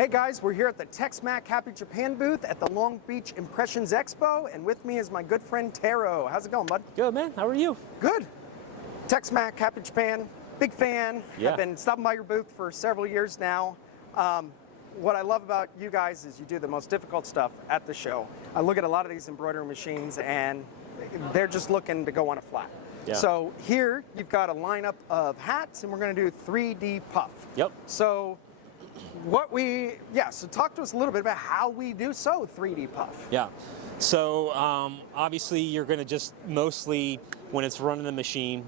Hey guys, we're here at the TexMac Happy Japan booth at the Long Beach Impressions Expo, and with me is my good friend Taro. How's it going, bud? Good, man. How are you? Good. TexMac Happy Japan, big fan. Yeah. I've been stopping by your booth for several years now. What I love about you guys is you do the most difficult stuff at the show. I look at a lot of these embroidery machines and they're just looking to go on a flat. Yeah. So here you've got a lineup of hats and we're going to do 3D puff. Yep. So so talk to us a little bit about how we do 3D puff. Yeah. So obviously you're going to just mostly, when it's running the machine,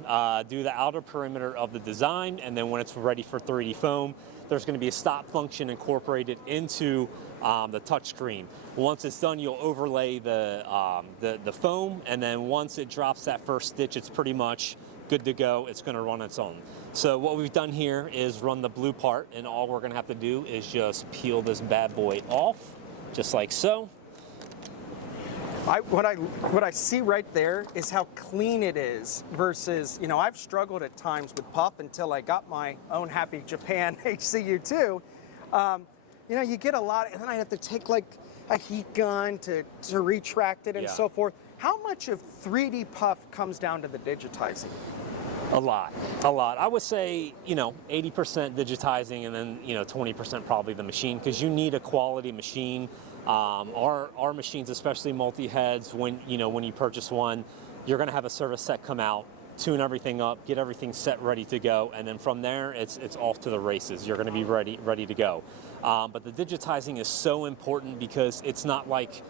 do the outer perimeter of the design, and then when it's ready for 3D foam, there's going to be a stop function incorporated into the touchscreen. Once it's done, you'll overlay the foam, and then once it drops that first stitch, it's pretty much good to go. It's going to run its own. So what we've done here is run the blue part, and all we're going to have to do is just peel this bad boy off, just like so. What I see right there is how clean it is versus, I've struggled at times with puff until I got my own Happy Japan HCU2. You get a lot, and then I have to take like a heat gun to retract it and so forth. How much of 3D puff comes down to the digitizing? A lot. I would say, 80% digitizing, and then, 20% probably the machine, because you need a quality machine. Our machines, especially multi-heads, when you purchase one, you're going to have a service set come out, tune everything up, get everything set, ready to go, and then from there, it's off to the races. You're going to be ready to go. But the digitizing is so important because it's not like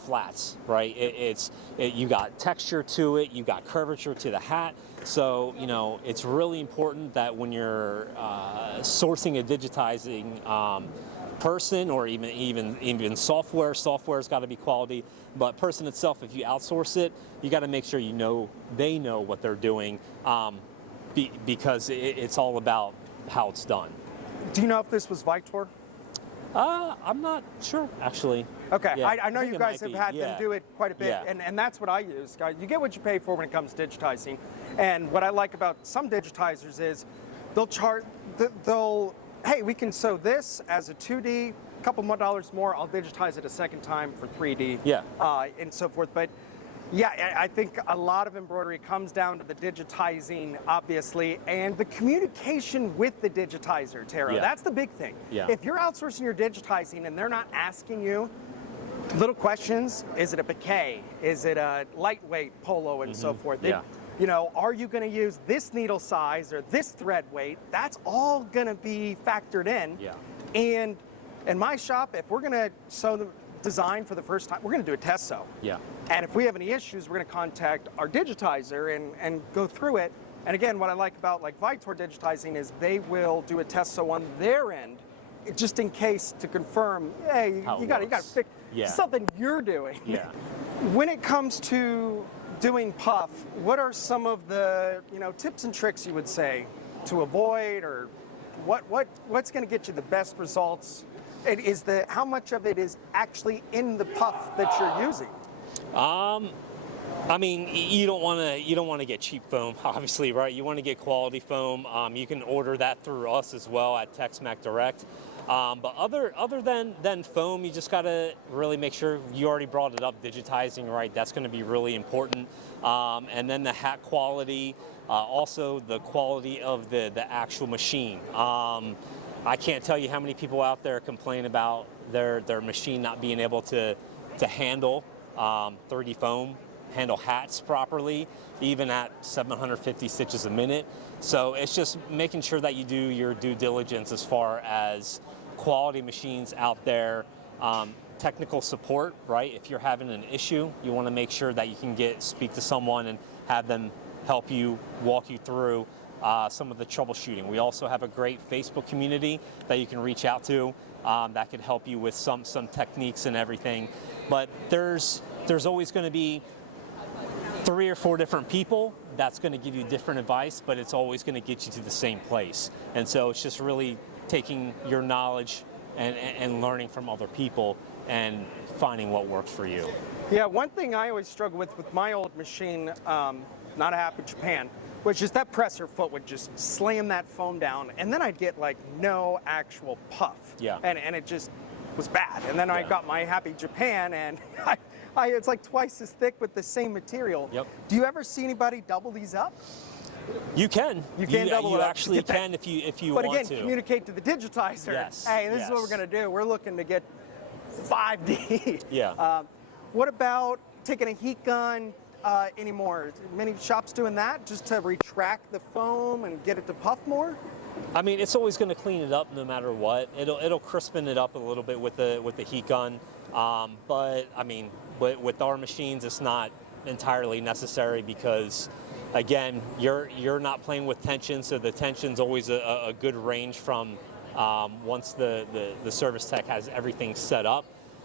flats, right? You got texture to it, you got curvature to the hat. So, it's really important that when you're sourcing a digitizing person, or even software's got to be quality. But person itself, if you outsource it, you got to make sure they know what they're doing, because it's all about how it's done. Do you know if this was Vitor? I'm not sure, actually. Okay, yeah, I know you guys have had them do it quite a bit, and that's what I use. You get what you pay for when it comes to digitizing. And what I like about some digitizers is hey, we can sew this as a 2D, a couple more dollars more, I'll digitize it a second time for 3D, and so forth. But yeah, I think a lot of embroidery comes down to the digitizing, obviously, and the communication with the digitizer, Taro. Yeah. That's the big thing. Yeah. If you're outsourcing your digitizing and they're not asking you little questions, is it a bouquet? Is it a lightweight polo and so forth? Are you going to use this needle size or this thread weight? That's all going to be factored in. Yeah. And in my shop, if we're going to sew the design for the first time, we're going to do a test sew. Yeah. And if we have any issues, we're going to contact our digitizer and go through it. And again, what I like about like Vitor digitizing is they will do a test sew on their end, just in case, to confirm, hey, you got to fix something you're doing. Yeah. When it comes to doing puff, what are some of the tips and tricks you would say to avoid, or what's going to get you the best results? How much of it is actually in the puff that you're using? I mean, you don't want to get cheap foam, obviously, right? You want to get quality foam. You can order that through us as well at TexMac Direct. But other than foam, you just got to really make sure, you already brought it up, digitizing, right? That's going to be really important. And then the hat quality, also the quality of the actual machine. I can't tell you how many people out there complain about their machine not being able to handle 3D foam, handle hats properly, even at 750 stitches a minute. So it's just making sure that you do your due diligence as far as quality machines out there. Technical support, right? If you're having an issue, you want to make sure that you can speak to someone and have them help you, walk you through some of the troubleshooting. We also have a great Facebook community that you can reach out to that can help you with some techniques and everything. But there's always going to be 3 or 4 different people that's going to give you different advice, but it's always going to get you to the same place. And so it's just really taking your knowledge and learning from other people and finding what works for you. Yeah, one thing I always struggle with my old machine, not a Happy Japan, which is that presser foot would just slam that foam down, and then I'd get like no actual puff. Yeah. And it just was bad. And then I got my Happy Japan, and it's like twice as thick with the same material. Yep. Do you ever see anybody double these up? You can. You can double it up. You actually can if you want to. But again, communicate to the digitizer. Yes. Hey, this is what we're going to do. We're looking to get 5D. Yeah. What about taking a heat gun anymore? Many shops doing that just to retract the foam and get it to puff more? I mean, it's always going to clean it up no matter what. It'll crispen it up a little bit with the heat gun. But I mean, with our machines, it's not entirely necessary because, again, you're not playing with tension, so the tension's always a good range from once the service tech has everything set up.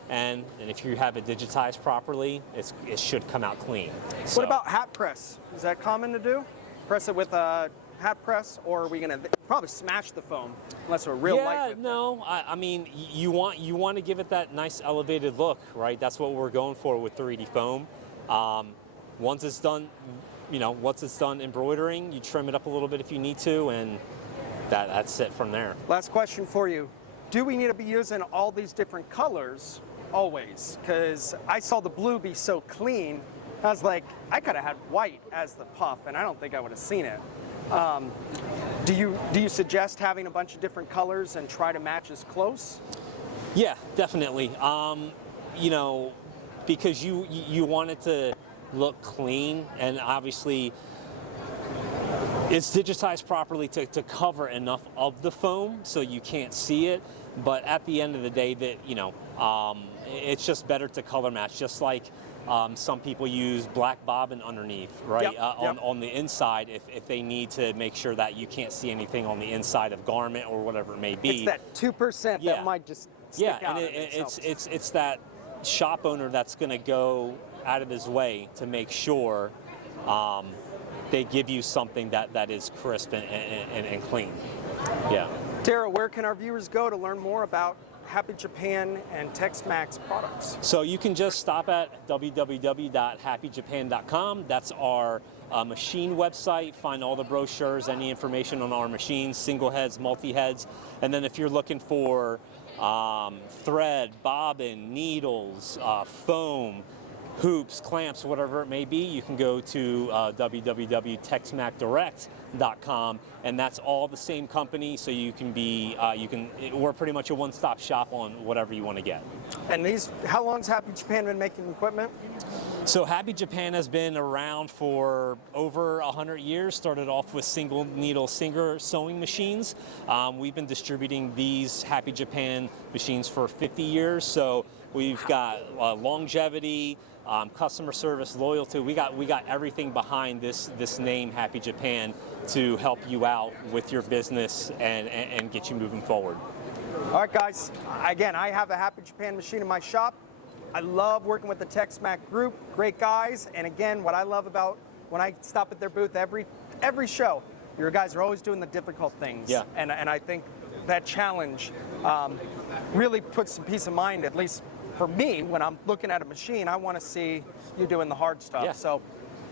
And if you have it digitized properly, it should come out clean. So, what about hat press? Is that common to do? Press it with a hat press, or are we going to probably smash the foam unless we're real light with no. I mean, you want to give it that nice elevated look, right? That's what we're going for with 3D foam. Once it's done, embroidering, you trim it up a little bit if you need to, and that's it from there. Last question for you. Do we need to be using all these different colors always? Because I saw the blue be so clean, I was like, I could have had white as the puff, and I don't think I would have seen it. Do you suggest having a bunch of different colors and try to match as close? Yeah, definitely. Because you want it to look clean, and obviously it's digitized properly to cover enough of the foam so you can't see it. But at the end of the day, it's just better to color match, just like some people use black bobbin underneath, right? Yep. On the inside, if they need to make sure that you can't see anything on the inside of garment or whatever it may be. It's that 2% that might just stick out. And it's that shop owner that's going to go out of his way to make sure they give you something that is crisp and clean. Yeah. Tara, where can our viewers go to learn more about Happy Japan and TexMac's products? So you can just stop at www.happyjapan.com. That's our machine website. Find all the brochures, any information on our machines, single heads, multi-heads. And then if you're looking for thread, bobbin, needles, foam, hoops, clamps, whatever it may be, you can go to www.texmacdirect.com, and that's all the same company, so you can we're pretty much a one-stop shop on whatever you want to get. And how long's Happy Japan been making equipment? So Happy Japan has been around for over 100 years. Started off with single needle Singer sewing machines. We've been distributing these Happy Japan machines for 50 years, so we've got longevity, customer service, loyalty. We got everything behind this name, Happy Japan, to help you out with your business and get you moving forward. All right, guys. Again, I have a Happy Japan machine in my shop. I love working with the TexMac group. Great guys. And again, what I love about when I stop at their booth every show, your guys are always doing the difficult things. Yeah. And I think that challenge really puts some peace of mind, at least for me, when I'm looking at a machine. I want to see you doing the hard stuff. Yeah. So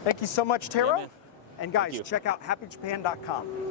thank you so much, Taro. Yeah, and guys, check out happyjapan.com.